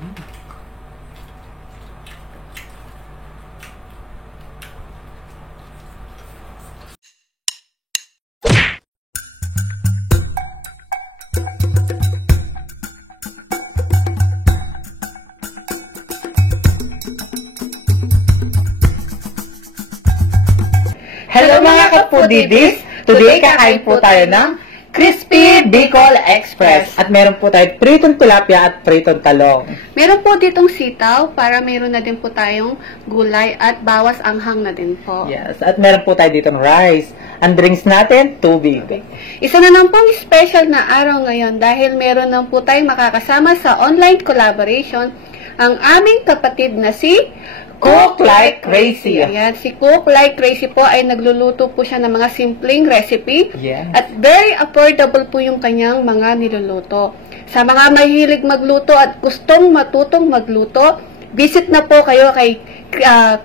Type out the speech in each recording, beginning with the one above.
Hello mga kapudibis! Today kakain po tayo ng Crispy Bicol Express. At meron po tayo pritong tilapia at pritong talong. Meron po ditong sitaw para meron na din po tayong gulay at bawas anghang na din po. Yes, at meron po tayo ditong rice. Ang drinks natin, tubig. Isa na lang pong special na araw ngayon dahil meron na po tayong makakasama sa online collaboration ang aming kapatid na si Cook Like Crazy. Ayan, si Cook Like Crazy po ay nagluluto po siya ng mga simpleng recipe. Yes. At very affordable po yung kanyang mga niluluto. Sa mga mahilig magluto at gustong matutong magluto, visit na po kayo kay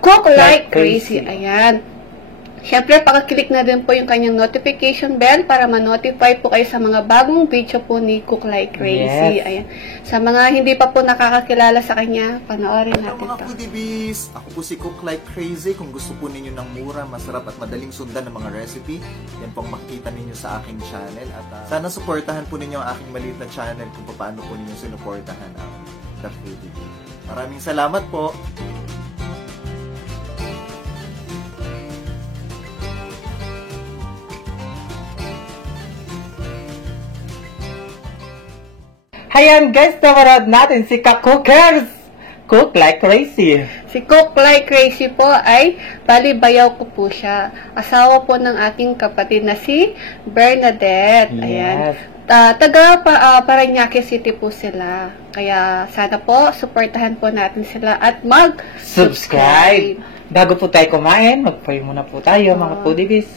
Cook Like Crazy. Ayan. Siyempre, pakiclick na din po yung kanyang notification bell para ma-notify po kayo sa mga bagong video po ni Cook Like Crazy. Yes. Ayan. Sa mga hindi pa po nakakakilala sa kanya, panoorin natin mga to. foodies! Ako po si Cook Like Crazy. Kung gusto po ninyo ng mura, masarap at madaling sundan ng mga recipe, yan pong makikita ninyo sa aking channel. At sana suportahan po ninyo ang aking maliit na channel kung paano po ninyo sinuportahan ang The Foodie Bee. Maraming salamat po! Ayan guys, namarad natin si Ka-Cookers! Cook Like Crazy. Si Cook Like Crazy po ay balibayaw ko po siya. Asawa po ng aking kapatid na si Bernadette. Ayan. Yes. Taga Parañaque City po sila. Kaya sana po, supportahan po natin sila at Subscribe! Bago po tayo kumain, mag-pray muna po tayo mga foodies.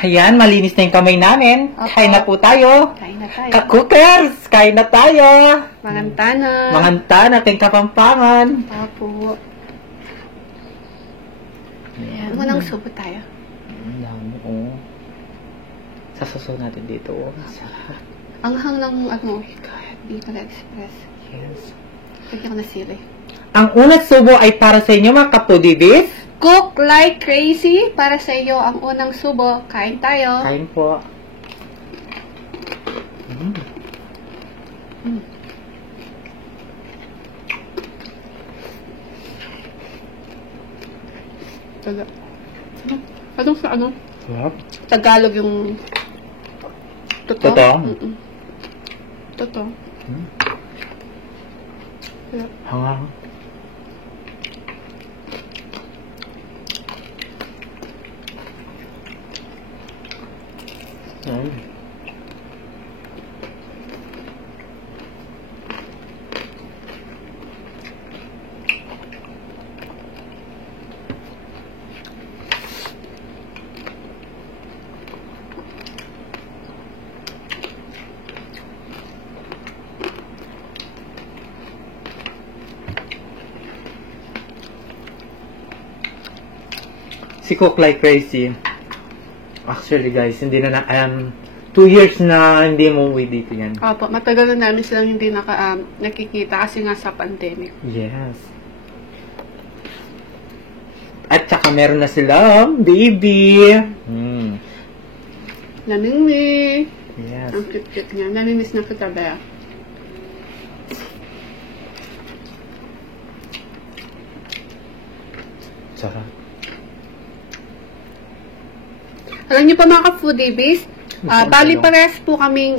Ayan, malinis na yung kamay namin. Opo. Kain na po tayo. Kain na tayo. Ka-Cookers! Kain na tayo! Mangantana. Mangantana, ating Kapampangan. Opo. Ayan. Unang subo tayo. Ang dami, oh. Sasasaw natin dito, oh. Sarap. Ang hang ng Bicol Express. Yes. Lagyan ko na sili. Ang unang subo ay para sa inyo, mga kapudibis. Cook Like Crazy. Para sa iyo ang unang subo. Kain tayo. Kain po. Anong sa ano? Sarap. Tagalog yung totoo? Totoo? Totoo. Hangang. Ay. Si Cook Like Crazy. Actually guys, hindi na 2 years na hindi mo uwi dito yan. Opo, matagal na namin silang hindi nakikita kasi nga sa pandemic. Yes. At saka meron na silang baby. Namimi. Yes. Ang cute-cute niya. Namimiss na kita, Bea. Sarap. Alam niyo pa mga ka-foodies, bali pares po kaming,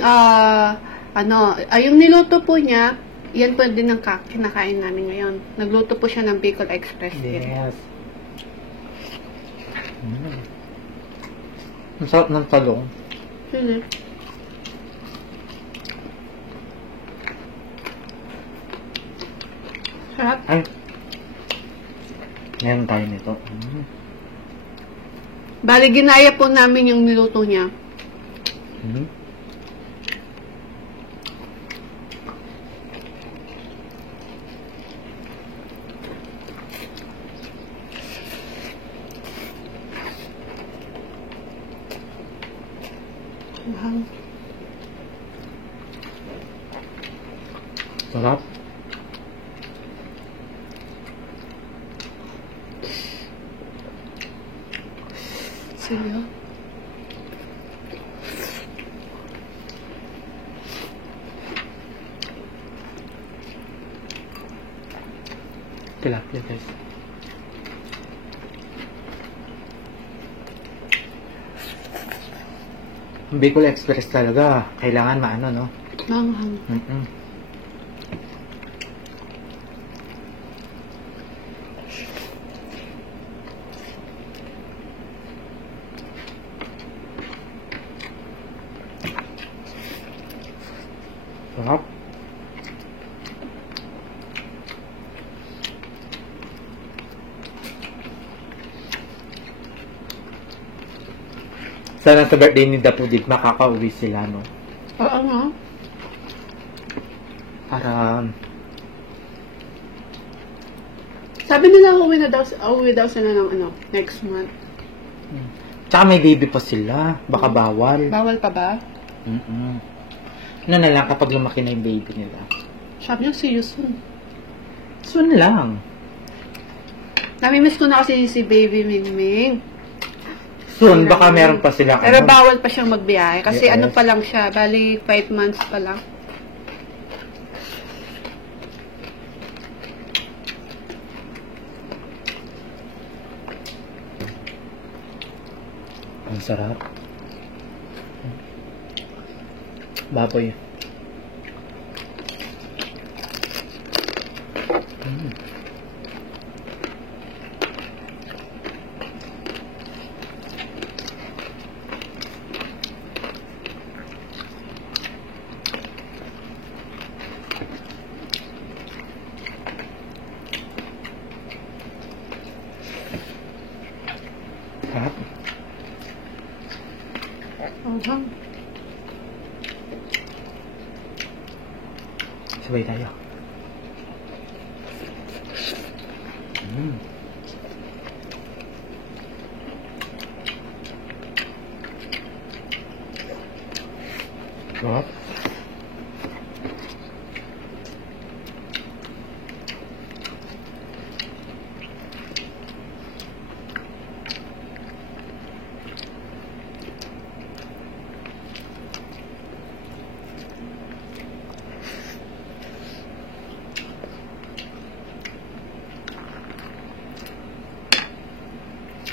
yung niluto po niya, yan po din ang kinakain namin ngayon. Nagluto po siya ng Bicol Express. Yes. Ang sarap ng talong. Sarap. Ay. Meron tayo nito. Bali, ginaya po namin yung niluto niya. Anghang. Sarap. Sige. Tilapia, guys. Bicol Express talaga. Kailangan maano, no? Manghang. Mm-mm. Sarap. Sana sa birthday ni Dapudid makakauwi sila, no? Oo nga. Para Sabi nila uuwi daw sila ng next month. tsaka may baby pa sila. Baka bawal. Bawal pa ba? Mm-mm. Ano na lang kapag lumaki na yung baby nila. Sabi niya, see you soon. Soon lang. Namimiss ko na kasi si Baby Mingming. Soon, baka meron pa sila. Pero bawal pa siyang magbiyahe. Kasi Yes. ano pa lang siya, bali 5 months pa lang. Ang sarap. Baboy. Sarap. Anghang. Sabay tayo. Sarap.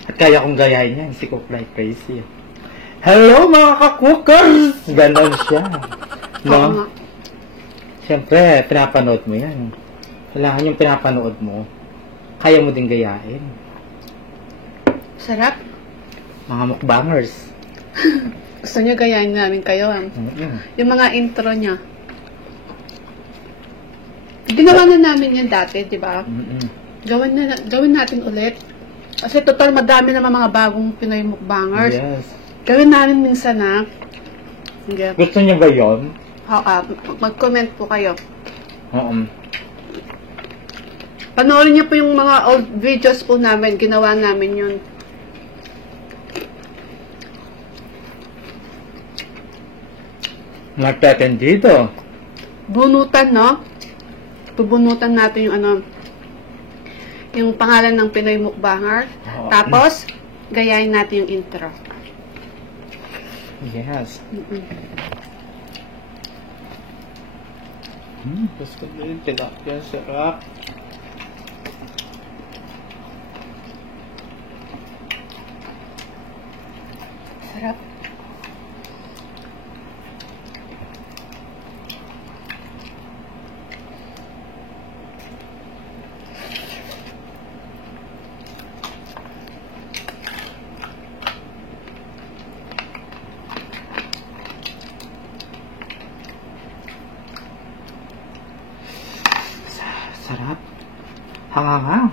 At kaya kong gayahin yan, si Cook Like Crazy. Hello mga ka-cookers! Ganon siya. Oo nga. No? Siyempre, pinapanood mo yan. Kailangan yung pinapanood mo, kaya mo din gayahin. Sarap. Mga mukbangers. Gusto niya gayahin namin kayo. Yung mga intro niya. Ginawa na namin yan dati, di ba? Gawin natin ulit. Kasi total madami naman mga bagong Pinoy mukbangers. Yes. Gawin namin minsan na. Sige. Gusto niya ba yun? Mag-comment po kayo. Oo. Panoorin niyo po yung mga old videos po namin. Ginawa namin yun. Nagtaten dito. Bunutan, no? Bubunutan natin yung yung pangalan ng Pinoy Mukbanger. Oo. Tapos, gayahin natin yung intro. Yes. Gusto ko yung tilapia. Sarap. Sarap. Sarap. Hangangang.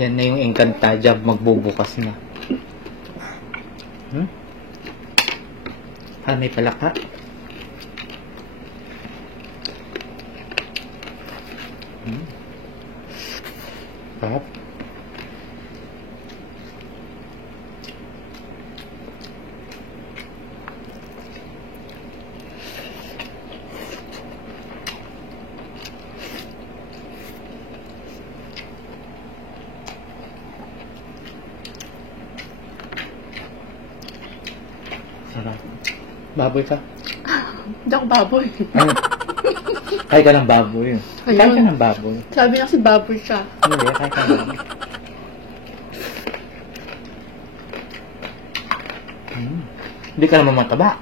Yan na yung Encantadia magbubukas na. May palaka. Sarap. Baboy ka? Hindi ako baboy. Ay, kaya ka ng baboy. Kaya ka Ayun. ng baboy. Sabi niya kasi baboy siya. Hindi, kaya ka ng baboy. Hindi ka naman mataba.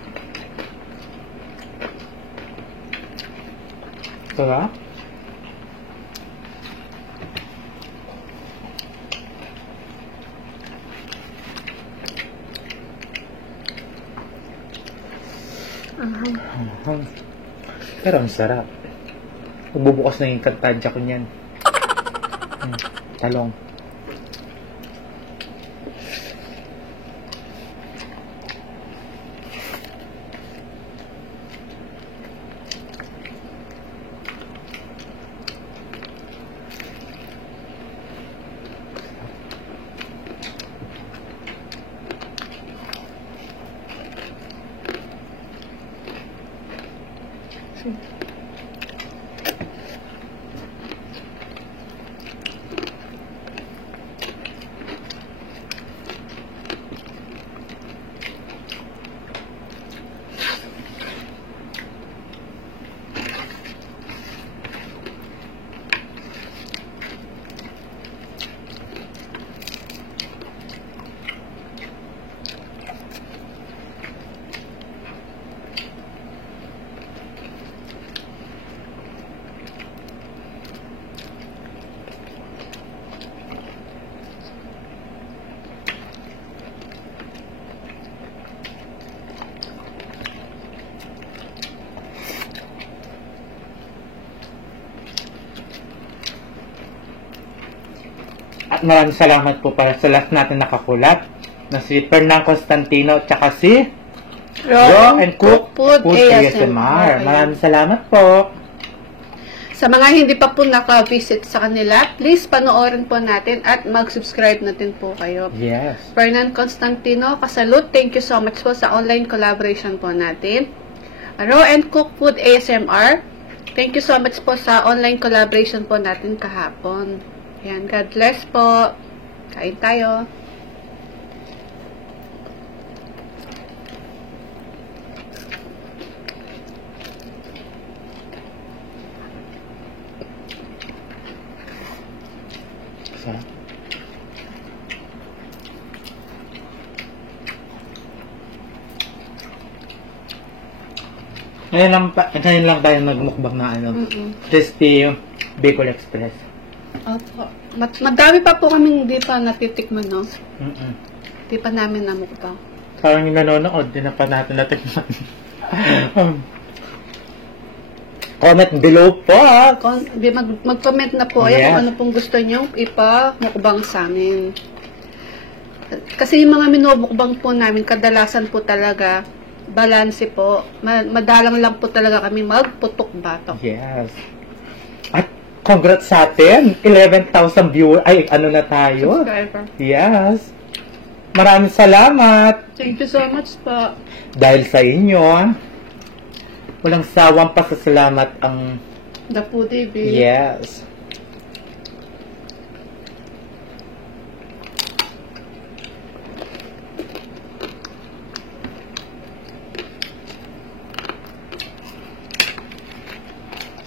Sarap? Pero ang sarap. Magbubukas na yung kantadya ko niyan. Talong. At maraming salamat po para sa last natin nakakulat na si Fernan Constantino at saka si Raw and Cook Food ASMR. Maraming salamat po. Sa mga hindi pa po naka-visit sa kanila, please panoorin po natin at mag-subscribe natin po kayo. Yes. Fernan Constantino, kasalut. Thank you so much po sa online collaboration po natin. Raw and Cook Food ASMR, thank you so much po sa online collaboration po natin kahapon. Yan, God bless po. Kain tayo. Sarap. Ngayon lang tayo nagmukbang na Crispy Bicol Express. Opo. Madami pa po kaming hindi pa natitikman, no? Mm-mm. Hindi pa namin namukbang. Parang yung nanonood, di na pa natin natikman. Comment below po. Mag-comment na po. Ayan, Yes. kung ano pong gusto nyo ipamukbang sa amin. Kasi yung mga minumukbang po namin, kadalasan po talaga, balanse po. Madalang lang po talaga kami magputok-batok. Yes. At congrats sa atin. 11,000 viewers. Ay, ano na tayo? Subscriber. Yes. Maraming salamat. Thank you so much po. Dahil sa inyo, walang sawang pasasalamat ang... The Foodie Bee. Yes.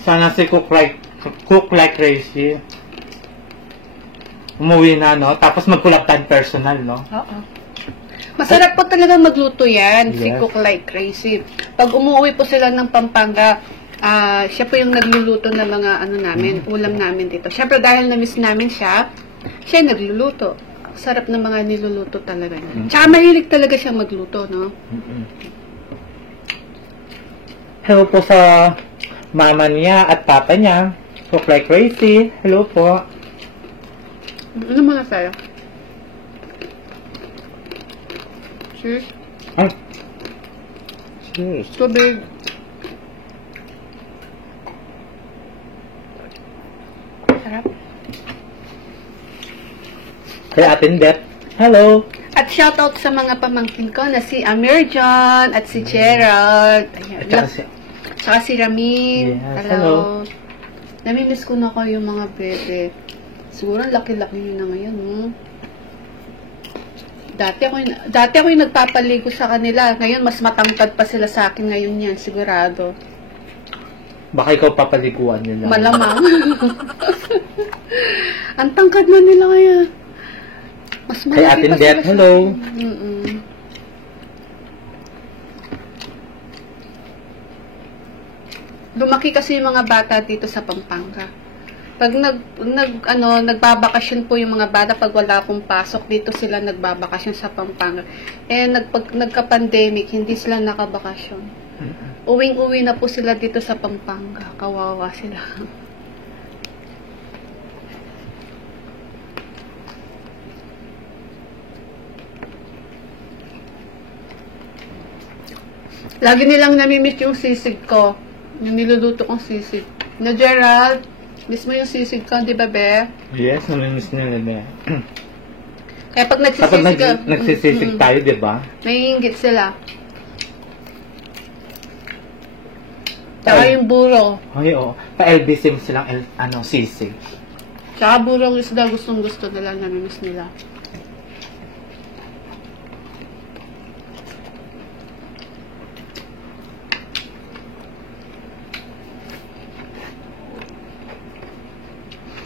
Sana si Cook like crazy. Umuwi na, no? Tapos magkulaptan personal, no? Oo. Masarap po talaga magluto yan, si Yes. Cook Like Crazy. Pag umuwi po sila ng Pampanga, siya po yung nagluluto ng mga ano namin, ulam namin dito. Siyempre dahil na-miss namin siya yung nagluluto. Sarap ng mga niluluto talaga niya. Tsaka mahilig talaga siya magluto, no? Hello po sa mama niya at papa niya. Cook like crazy. Hello po. Ano muna tayo? Cheers. Ay. Cheers. Tubig. Sarap. Kaya atin det. Hello. At shoutout sa mga pamangkin ko na si Amir John at si Gerald. Ayan. At saka si... Saka si Ramin. Yes, Hello. Namimiss ko na ko yung mga bebe. Siguro laki-laki nyo na ngayon, no? Dati ako yung nagpapaligo sa kanila. Ngayon, mas matangkad pa sila sa akin ngayon yan, sigurado. Baka ikaw papaliguan nila. Malamang. Ang tangkad na nila ngayon. Mas Kay malaki Atin pa Det, sila sa hello. akin. Lumaki kasi yung mga bata dito sa Pampanga. Pag nagbabakasyon po yung mga bata, pag wala akong pasok, dito sila nagbabakasyon sa Pampanga. Nagka-pandemic, hindi sila nakabakasyon. Uwing-uwi na po sila dito sa Pampanga. Kawawa sila. Lagi nilang namimiss yung sisig ko. Yung niluluto kong sisig. Na Gerald, miss mo yung sisig ko, di ba, Be? Yes, namimiss nila na. Kaya pag nagsisisig Kapag nagsisisig tayo, di ba? naiingit sila. Tsaka yung buro. Ay, oo. Pa-LBC mo silang sisig. Tsaka burong isda, gustong-gusto nila, namimiss nila.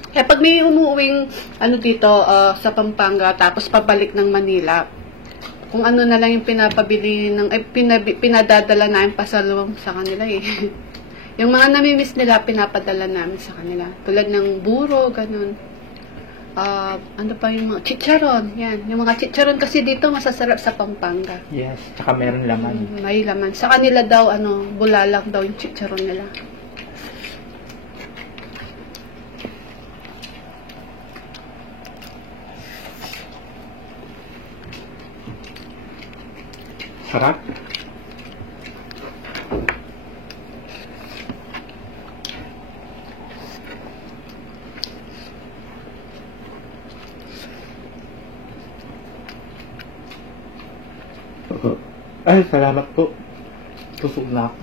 Kaya pag may umuuwing dito sa Pampanga tapos pabalik ng Manila, kung ano na lang yung pinapabili pinadadala namin pasalubong sa kanila eh. Yung mga namimiss nila, pinapadala namin sa kanila. Tulad ng buro, ganun. Ano pa yung mga chicharon, yan. Yung mga chicharon kasi dito masasarap sa Pampanga. Yes, tsaka meron laman. May laman. Sa kanila daw, bulalang daw yung chicharon nila. Sarap. Ay, salamat po. Tusog na ako.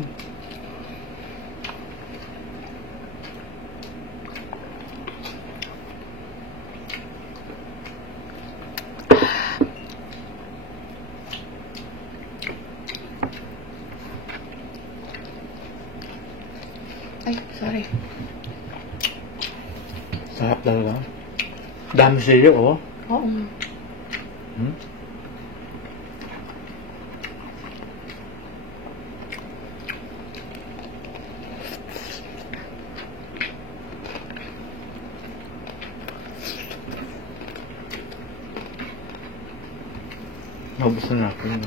Ay, sorry. Sarap talaga. Dami sa'yo, oh. Oo. Naubos na natin.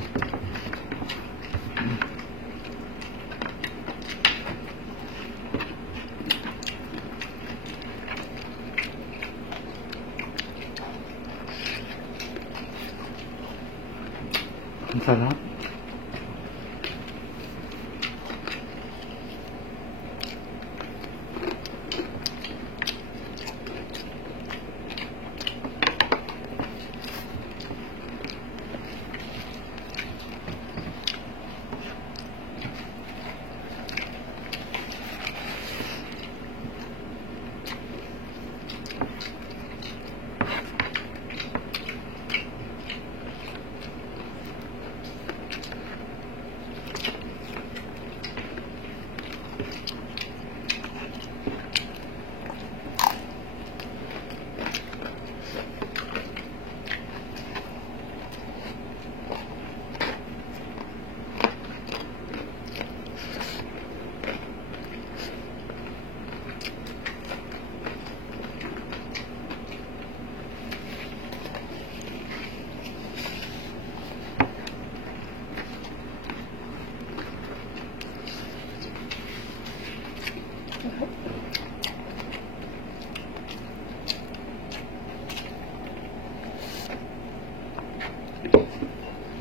Ang sarap.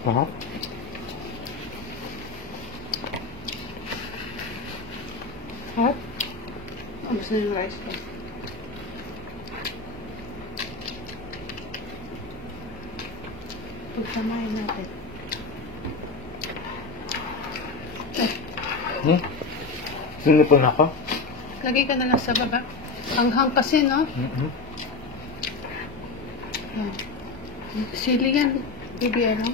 Sarap. Hot? Gusto na yung rice ko. Pagsamahin natin. Sinipon ako. Lagay ka na lang sa baba. Hanghang kasi, no? Sili yan. Bibi, ano?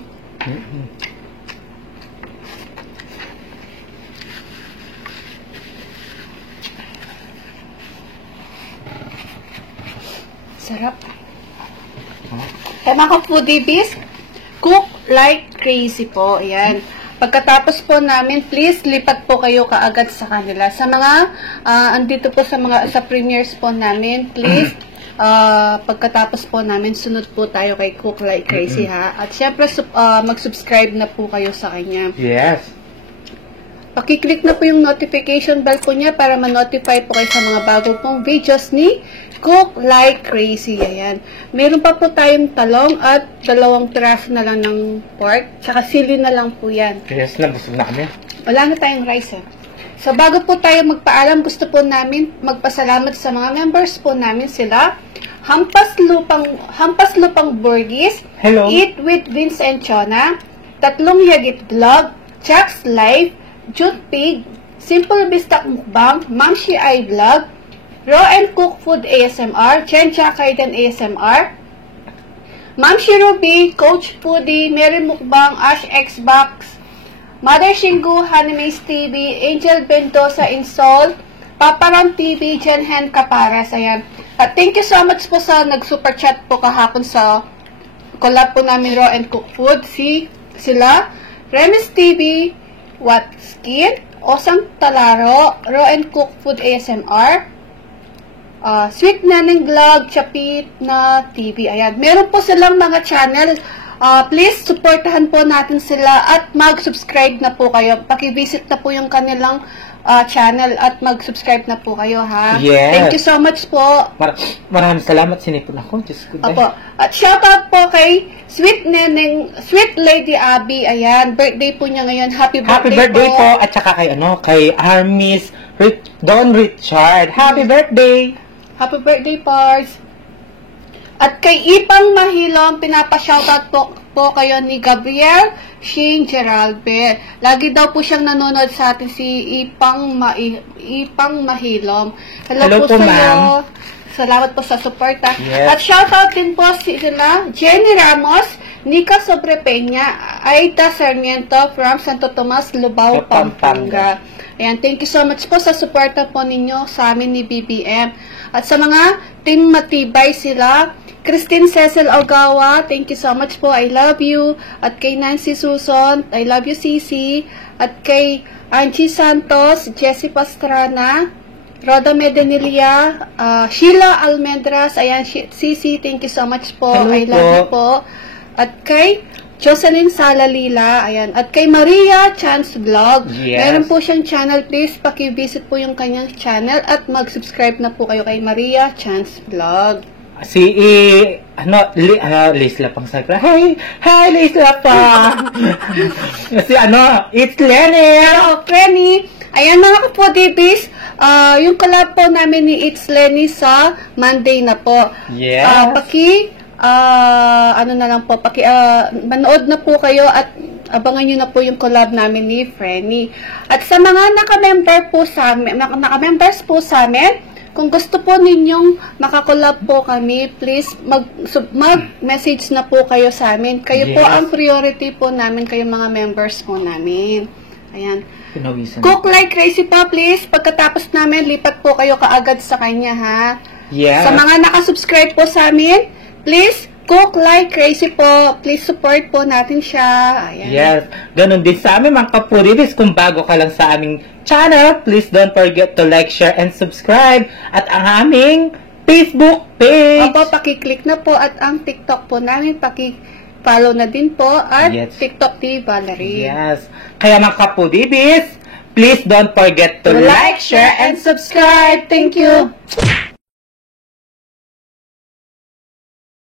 Sarap. Kaya mga foodies, cook like crazy po. Ayan. Pagkatapos po namin, please lipat po kayo kaagad sa kanila. Sa mga andito po sa premieres po namin, please pagkatapos po namin, sunod po tayo kay Cook Like Crazy ha. At syempre mag-subscribe na po kayo sa kanya. Yes. Pakiclick na po yung notification bell po niya para ma-notify po kayo sa mga bago pong videos ni Cook Like Crazy. Ayan. Meron pa po tayong talong at 2 piraso na lang ng pork. Tsaka sili na lang po yan. Yes na, busog na kami. Wala na tayong rice eh. So, bago po tayo magpaalam, gusto po namin magpasalamat sa mga members po namin sila. Hampas Lupang Burgis. Hello. Eat with Vince and Chona. Tatlong Yagit Vlog. Chuck's Life. Jute Pig. Simple Bistak Mukbang. Mamshi I Vlog. Raw and Cook Food ASMR. Chencha Kaidan ASMR. Mamshi Ruby. Coach Foodie. Mary Mukbang. Ash Xbox. Mother Shingu, Hanime's TV, Angel Bendosa Insol, Paparam TV, Jenhen Caparas, ayan. At thank you so much po sa nag-super chat po kahapon sa collab po namin Raw and Cook Food. Sila, Remis TV, What Skin, Osang Talaro, Raw and Cook Food ASMR, Sweet Nanning Vlog, Chapit na TV, ayan. Meron po silang mga channel. Please, supportahan po natin sila at mag-subscribe na po kayo. Paki-visit na po yung kanilang channel at mag-subscribe na po kayo, ha? Yes. Thank you so much po. Maraming salamat, sinipon ako. Diyos ko. Opo. At shoutout po kay Sweet Lady Abby. Ayan, birthday po niya ngayon. Happy birthday po. At saka kay Armis Don Richard. Happy birthday! Happy birthday, Pars! At kay Ipang Mahilom, pinapa-shoutout po kayo ni Gabriel Shane Geralbe. Lagi daw po siyang nanonood sa atin si Ipang Mahilom. Hello po sa iyo. Salamat po sa suporta. Yes. At shoutout din po sila Jenny Ramos, Nika Sobrepeña, Aida Sarmiento from Santo Tomas, Lubao, Pampanga. Ayan, thank you so much po sa suporta po ninyo sa amin ni BBM. At sa mga team matibay sila, Christine Cecil Ogawa, thank you so much po, I love you. At kay Nancy Suson, I love you, Cici. At kay Angie Santos, Jessie Pastrana, Roda Medenilia, Sheila Almendras, ayan, Cici, thank you so much po, hello I love you po. At kay Jocelyn Salalila, ayan. At kay Maria Chance Vlog. Yes. Meron po siyang channel. Please, paki-visit po yung kanyang channel at mag-subscribe na po kayo kay Maria Chance Vlog. Lisla pang sabi. Hi, Lisla pa. It's Lenny. Hello, Lenny. Ayan mga kapodibis, yung collab po namin ni It's Lenny sa Monday na po. Yes. Manood na po kayo at abangan nyo na po yung collab namin ni Frenny. At sa mga naka-members po sa amin, kung gusto po ninyong makakollab po kami, please mag-message na po kayo sa amin. Kayo po ang priority po namin, kayo mga members po namin. Ayan. Cook Like Crazy po, please. Pagkatapos namin, lipat po kayo kaagad sa kanya, ha? Yeah. Sa mga nakasubscribe po sa amin, please, Cook Like Crazy po. Please support po natin siya. Ayan. Yes. Ganon din sa amin, mga kapuriris. Kung bago ka lang sa aming channel, please don't forget to like, share, and subscribe. At ang aming Facebook page. Opo, pakiclick na po. At ang TikTok po namin, follow na din po. At TikTok ni Valerie. Yes. Kaya mga kapuribis, please don't forget to like, share, and subscribe. Thank you.